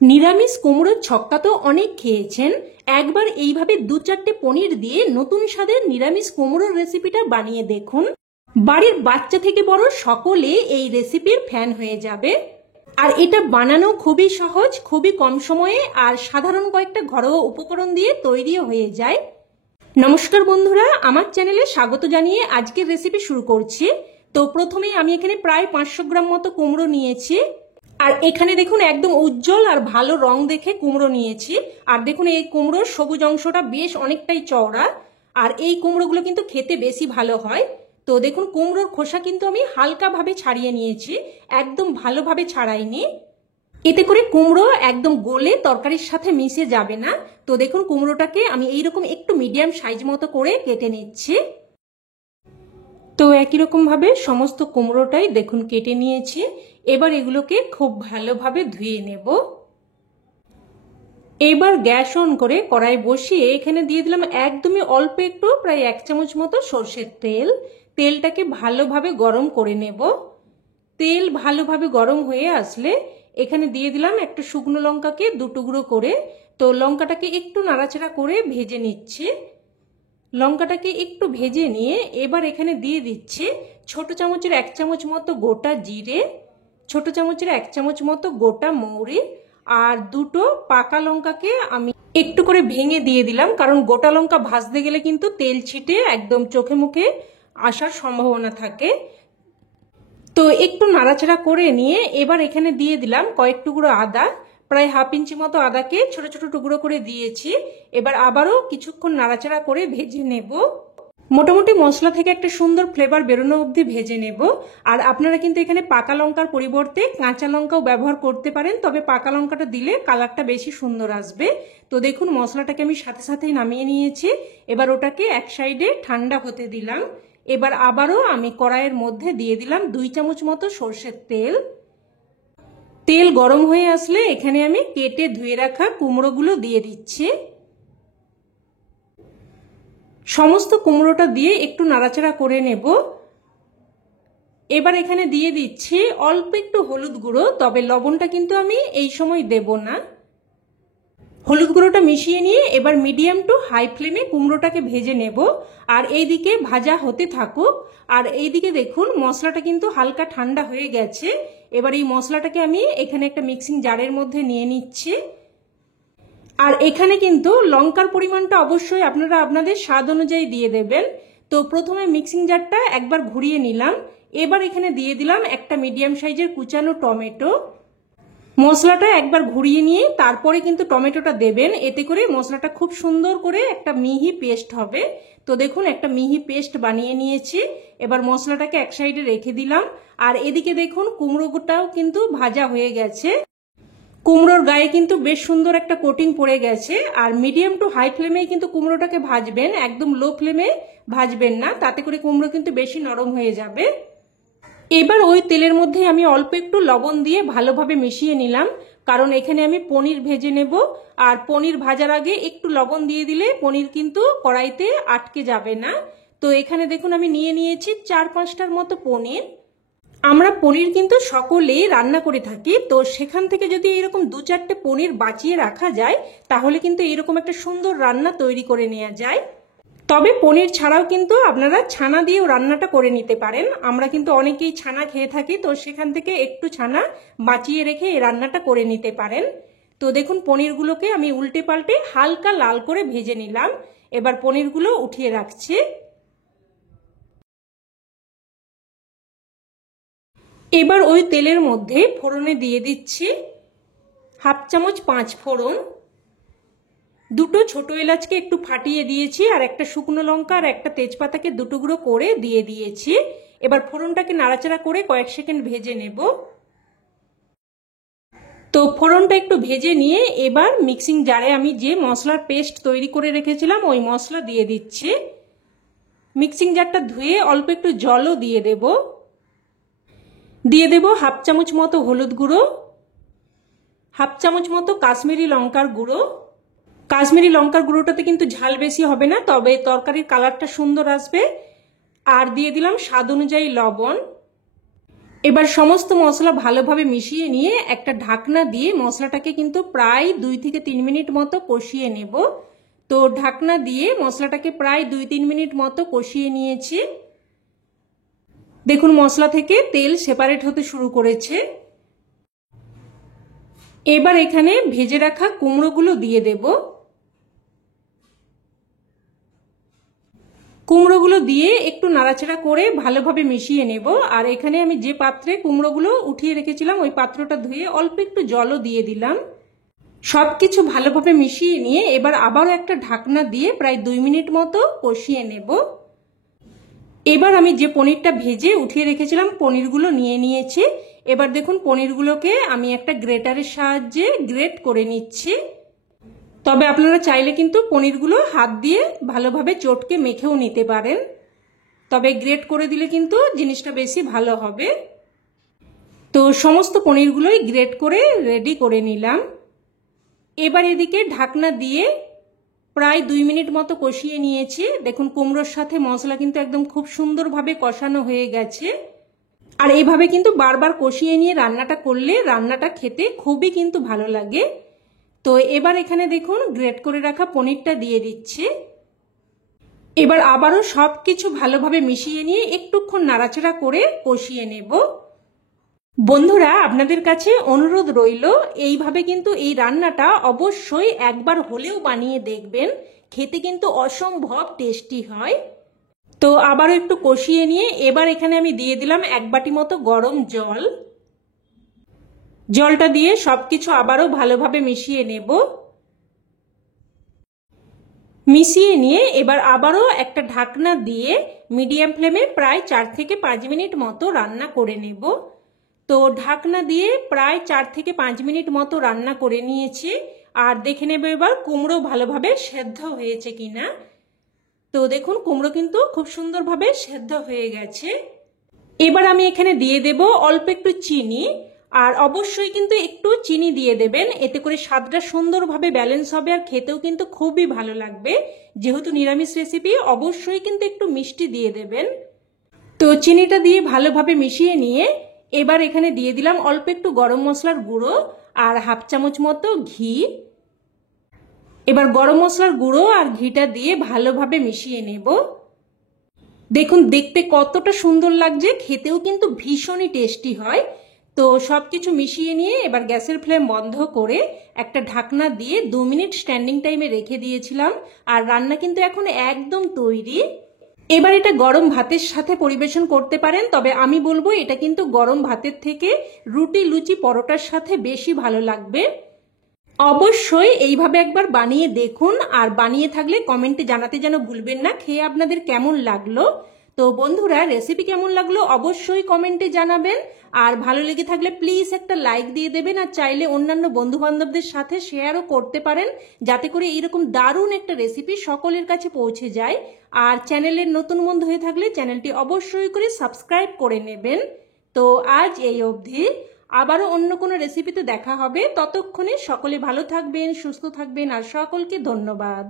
নিরামিষ কুমড়োর ছক্কা তো অনেক খেয়েছেন। একবার এইভাবে 2-4টে পনির দিয়ে নতুন স্বাদের নিরামিষ কুমড়োর রেসিপিটা বানিয়ে দেখুন। বাড়ির বাচ্চা থেকে বড় সকলে এই রেসিপির ফ্যান হয়ে যাবে। আর এটা বানানো খুবই সহজ, খুবই কম সময়ে আর সাধারণ কয়েকটা ঘরোয়া উপকরণ দিয়ে তৈরিও হয়ে যায়। নমস্কার বন্ধুরা, আমার চ্যানেলে স্বাগত জানিয়ে আজকের রেসিপি শুরু করছি। তো প্রথমে আমি এখানে প্রায় 500 গ্রাম মতো কুমড়ো নিয়েছি। আর এখানে দেখুন একদম উজ্জ্বল আর ভালো রং দেখে কুমড়ো নিয়েছি। আর দেখুন এই কুমড়োর সবুজ অংশটা বেশ অনেকটাই চওড়া। আর এই কুমড়োগুলো কিন্তু খেতে বেশি ভালো হয়। তো দেখুন কুমড়োর খোসা কিন্তু আমি হালকাভাবে ছাড়িয়ে নিয়েছি, একদম ভালোভাবে ছাড়াইনি। এতে করে কুমড়ো একদম গলে তরকারির সাথে মিশে যাবে না। তো দেখুন কুমড়োটাকে আমি এইরকম একটু মিডিয়াম সাইজ মতো করে কেটে নিচ্ছি। তো একই রকম ভাবে সমস্ত কুমড়োটাই দেখুন কেটে নিয়েছি। এবার এগুলোকে খুব ভালোভাবে ধুয়ে নেব। এবার গ্যাস অন করে কড়াই বসিয়ে এখানে দিয়ে দিলাম একদমই অল্প একটু, প্রায় 1 চামচ মতো সর্ষের তেল। তেলটাকে ভালোভাবে গরম করে নেব। তেল ভালোভাবে গরম হয়ে আসলে এখানে দিয়ে দিলাম একটা শুকনো লঙ্কাকে 2 টুকরো করে। তো লঙ্কাটাকে একটু নাড়াচাড়া করে ভেজে নিচ্ছি। লঙ্কাটাকে একটু ভেজে নিয়ে এবার এখানে দিয়ে দিচ্ছি ছোট চামচের 1 চামচ মতো গোটা জিরে, ছোট চামচের 1 চামচ মতো গোটা মৌরি, আর 2টো পাকা লঙ্কাকে আমি একটু করে ভেঙে দিয়ে দিলাম, কারণ গোটা লঙ্কা ভাজতে গেলে কিন্তু তেল ছিটে একদম চোখে মুখে আসার সম্ভাবনা থাকে। তো একটু নাড়াচাড়া করে নিয়ে এবার এখানে দিয়ে দিলাম কয়েক টুকরো আদা, প্রায় 1/2 ইঞ্চি মতো আদাকে ছোট ছোট টুকরো করে দিয়েছি। এবার আবারও কিছুক্ষণ নাড়াচাড়া করে ভেজে নেব। মোটামুটি মশলা থেকে একটা সুন্দর ফ্লেভার বেরোনো অবধি ভেজে নেব। আর আপনারা কিন্তু এখানে পাকা লঙ্কার পরিবর্তে কাঁচা লঙ্কাও ব্যবহার করতে পারেন, তবে পাকা লঙ্কাটা দিলে কালারটা বেশি সুন্দর আসবে। তো দেখুন মশলাটাকে আমি সাথে সাথেই নামিয়ে নিয়েছি। এবার ওটাকে এক সাইডে ঠান্ডা হতে দিলাম। এবার আবারও আমি কড়াইয়ের মধ্যে দিয়ে দিলাম 2 চামচ মতো সর্ষের তেল। তেল গরম হয়ে আসলে এখানে আমি কেটে ধুয়ে রাখা কুমড়োগুলো দিয়ে দিচ্ছি। সমস্ত কুমড়োটা দিয়ে একটু নাড়াচাড়া করে নেব। এবার এখানে দিয়ে দিচ্ছি অল্প একটু হলুদ গুঁড়ো, তবে লবণটা কিন্তু আমি এই সময় দেব না। হলুদ গুঁড়োটা মিশিয়ে নিয়ে এবার মিডিয়াম টু হাই ফ্লেমে কুমড়োটাকে ভেজে নেব। আর এইদিকে ভাজা হতে থাকুক। আর এইদিকে দেখুন মশলাটা কিন্তু হালকা ঠান্ডা হয়ে গেছে। এবার এই মশলাটাকে আমি এখানে একটা মিক্সিং জারের মধ্যে নিয়ে নিচ্ছি। আর এখানে কিন্তু লঙ্কার পরিমাণটা অবশ্যই আপনারা আপনাদের স্বাদ অনুযায়ী দিয়ে দেবেন। তো প্রথমে মিক্সিং জারটা একবার ঘুরিয়ে নিলাম। এবার এখানে দিয়ে দিলাম একটা মিডিয়াম সাইজের কুচানো টমেটো। মশলাটা একবার ঘুরিয়ে নিয়ে তারপরে কিন্তু টমেটোটা দেবেন, এতে করে মশলাটা খুব সুন্দর করে একটা মিহি পেস্ট হবে। তো দেখুন একটা মিহি পেস্ট বানিয়ে নিয়েছি। এবার মশলাটাকে এক সাইডে রেখে দিলাম। আর এদিকে দেখুন কুমড়োটাও কিন্তু ভাজা হয়ে গেছে। কুমড়োর গায়ে কিন্তু বেশ সুন্দর একটা কোটিং পড়ে গেছে। আর মিডিয়াম টু হাই ফ্লেমেই কিন্তু কুমড়োটাকে ভাজবেন, একদম লো ফ্লেমে ভাজবেন না, তাতে করে কুমড়ো কিন্তু বেশি নরম হয়ে যাবে। এবার ওই তেলের মধ্যে আমি অল্প একটু লবণ দিয়ে ভালোভাবে মিশিয়ে নিলাম, কারণ এখানে আমি পনির ভেজে নেব। আর পনির ভাজার আগে একটু লবণ দিয়ে দিলে পনির কিন্তু কড়াইতে আটকে যাবে না। তো এখানে দেখুন আমি নিয়ে নিয়েছি 4-5টার মতো পনির। আমরা পনির কিন্তু সকলেই রান্না করে থাকি, তো সেখান থেকে যদি এরকম 2-4টে পনির বাঁচিয়ে রাখা যায় তাহলে কিন্তু এরকম একটা সুন্দর রান্না তৈরি করে নেওয়া যায়। তবে পনির ছাড়াও কিন্তু আপনারা ছানা দিয়েও রান্নাটা করে নিতে পারেন। আমরা কিন্তু অনেকেই ছানা খেয়ে থাকি, তো সেখান থেকে একটু ছানা বাঁচিয়ে রেখে এই রান্নাটা করে নিতে পারেন। তো দেখুন পনিরগুলোকে আমি উল্টে পাল্টে হালকা লাল করে ভেজে নিলাম। এবার পনিরগুলো উঠিয়ে রাখছি। এবার ওই তেলের মধ্যে ফোড়নে দিয়ে দিচ্ছি 1/2 চামচ 5 ফোড়ন, 2টো ছোট এলাচকে একটু ফাটিয়ে দিয়েছি, আর একটা শুকনো লঙ্কা আর একটা তেজপাতাকে 2 টুকরো করে দিয়ে দিয়েছি। এবার ফোড়নটাকে নাড়াচাড়া করে কয়েক সেকেন্ড ভেজে নেব। তো ফোড়নটা একটু ভেজে নিয়ে এবার মিক্সিং জারে আমি যে মশলার পেস্ট তৈরি করে রেখেছিলাম ওই মশলা দিয়ে দিচ্ছি। মিক্সিং জারটা ধুয়ে অল্প একটু জলও দিয়ে দেব। দিয়ে দেব 1/2 চামচ মতো হলুদ গুঁড়ো, 1/2 চামচ মতো কাশ্মীরি লঙ্কার গুঁড়ো। কাশ্মীরি লঙ্কার গুঁড়োটাতে কিন্তু ঝাল বেশি হবে না, তবে তরকারির কালারটা সুন্দর আসবে। আর দিয়ে দিলাম স্বাদ অনুযায়ী লবণ। এবার সমস্ত মশলা ভালোভাবে মিশিয়ে নিয়ে একটা ঢাকনা দিয়ে মশলাটাকে কিন্তু প্রায় 2 থেকে 3 মিনিট মতো কষিয়ে নেব। তো ঢাকনা দিয়ে মশলাটাকে প্রায় 2-3 মিনিট মতো কষিয়ে নিয়েছি। দেখুন মশলা থেকে তেল সেপারেট হতে শুরু করেছে। এবার এখানে ভেজে রাখা কুমড়োগুলো দিয়ে দেব। কুমড়োগুলো দিয়ে একটু নাড়াচাড়া করে ভালোভাবে মিশিয়ে নেব। আর এখানে আমি যে পাত্রে কুমড়োগুলো উঠিয়ে রেখেছিলাম ওই পাত্রটা ধুয়ে অল্প একটু জলও দিয়ে দিলাম। সবকিছু ভালোভাবে মিশিয়ে নিয়ে এবার আবারও একটা ঢাকনা দিয়ে প্রায় 2 মিনিট মতো কষিয়ে নেব। এবার আমি যে পনিরটা ভেজে উঠিয়ে রেখেছিলাম পনিরগুলো নিয়ে নিয়েছি। এবার দেখুন পনিরগুলোকে আমি একটা গ্রেটারের সাহায্যে গ্রেট করে নিচ্ছি। তবে আপনারা চাইলে কিন্তু পনিরগুলো হাত দিয়ে ভালোভাবে চটকে মেখেও নিতে পারেন, তবে গ্রেট করে দিলে কিন্তু জিনিসটা বেশি ভালো হবে। তো সমস্ত পনিরগুলোই গ্রেট করে রেডি করে নিলাম। এবার এদিকে ঢাকনা দিয়ে প্রায় 2 মিনিট মতো কষিয়ে নিয়েছি। দেখুন কুমড়োর সাথে মশলা কিন্তু একদম খুব সুন্দরভাবে কষানো হয়ে গেছে। আর এইভাবে কিন্তু বারবার কষিয়ে নিয়ে রান্নাটা করলে রান্নাটা খেতে খুবই কিন্তু ভালো লাগে। তো এবার এখানে দেখুন গ্রেট করে রাখা পনিরটা দিয়ে দিচ্ছি। এবার আবারও সবকিছু ভালোভাবে মিশিয়ে নিয়ে একটুক্ষণ নাড়াচাড়া করে কষিয়ে নেব। বন্ধুরা আপনাদের কাছে অনুরোধ রইল এইভাবে কিন্তু এই রান্নাটা অবশ্যই একবার হলেও বানিয়ে দেখবেন, খেতে কিন্তু অসম্ভব টেস্টি হয়। তো আবারও একটু কষিয়ে নিয়ে এবার এখানে আমি দিয়ে দিলাম 1 বাটি মতো গরম জল। জলটা দিয়ে সবকিছু আবারও ভালোভাবে মিশিয়ে নেব। মিশিয়ে নিয়ে এবার আবারও একটা ঢাকনা দিয়ে মিডিয়াম ফ্লেমে প্রায় 4 থেকে 5 মিনিট মতো রান্না করে নেব। তো ঢাকনা দিয়ে প্রায় 4 থেকে 5 মিনিট মতো রান্না করে নিয়েছি। আর দেখে নেব এবার কুমড়ো ভালোভাবে সেদ্ধ হয়েছে কিনা। তো দেখুন কুমড়ো কিন্তু খুব সুন্দরভাবে সেদ্ধ হয়ে গেছে। এবার আমি এখানে দিয়ে দেব অল্প একটু চিনি। আর অবশ্যই কিন্তু একটু চিনি দিয়ে দেবেন, এতে করে স্বাদটা সুন্দরভাবে ব্যালেন্স হবে আর খেতেও কিন্তু খুবই ভালো লাগবে। যেহেতু নিরামিষ রেসিপি অবশ্যই কিন্তু একটু মিষ্টি দিয়ে দেবেন। তো চিনিটা দিয়ে ভালোভাবে মিশিয়ে নিয়ে এবার এখানে দিয়ে দিলাম অল্প একটু গরম মশলার গুঁড়ো আর হাফ চামচ মতো ঘি। এবার গরম মশলার গুঁড়ো আর ঘিটা দিয়ে ভালোভাবে মিশিয়ে নেব। দেখুন দেখতে কতটা সুন্দর লাগছে, খেতেও কিন্তু ভীষণই টেস্টি হয়। তো সবকিছু মিশিয়ে নিয়ে এবার গ্যাসের ফ্লেম বন্ধ করে একটা ঢাকনা দিয়ে 2 মিনিট স্ট্যান্ডিং টাইমে রেখে দিয়েছিলাম। আর রান্না কিন্তু এখন একদম তৈরি। এবার এটা গরম ভাতের সাথে পরিবেশন করতে পারেন, তবে আমি বলবো এটা কিন্তু গরম ভাতের থেকে রুটি লুচি পরোটার সাথে বেশি ভালো লাগবে। অবশ্যই এইভাবে একবার বানিয়ে দেখুন, আর বানিয়ে থাকলে কমেন্টে জানাতে যেন ভুলবেন না খেয়ে আপনাদের কেমন লাগলো। তো বন্ধুরা রেসিপি কেমন লাগলো অবশ্যই কমেন্টে জানাবেন। আর ভালো লেগে থাকলে প্লিজ একটা লাইক দিয়ে দেবেন, আর চাইলে অন্যান্য বন্ধু বান্ধবদের সাথে শেয়ারও করতে পারেন, যাতে করে এইরকম দারুণ একটা রেসিপি সকলের কাছে পৌঁছে যায়। আর চ্যানেলের নতুন বন্ধু হয়ে থাকলে চ্যানেলটি অবশ্যই করে সাবস্ক্রাইব করে নেবেন। তো আজ এই অবধি, আবারও অন্য কোনো রেসিপিতে দেখা হবে। ততক্ষণে সকলে ভালো থাকবেন, সুস্থ থাকবেন, আর সকলকে ধন্যবাদ।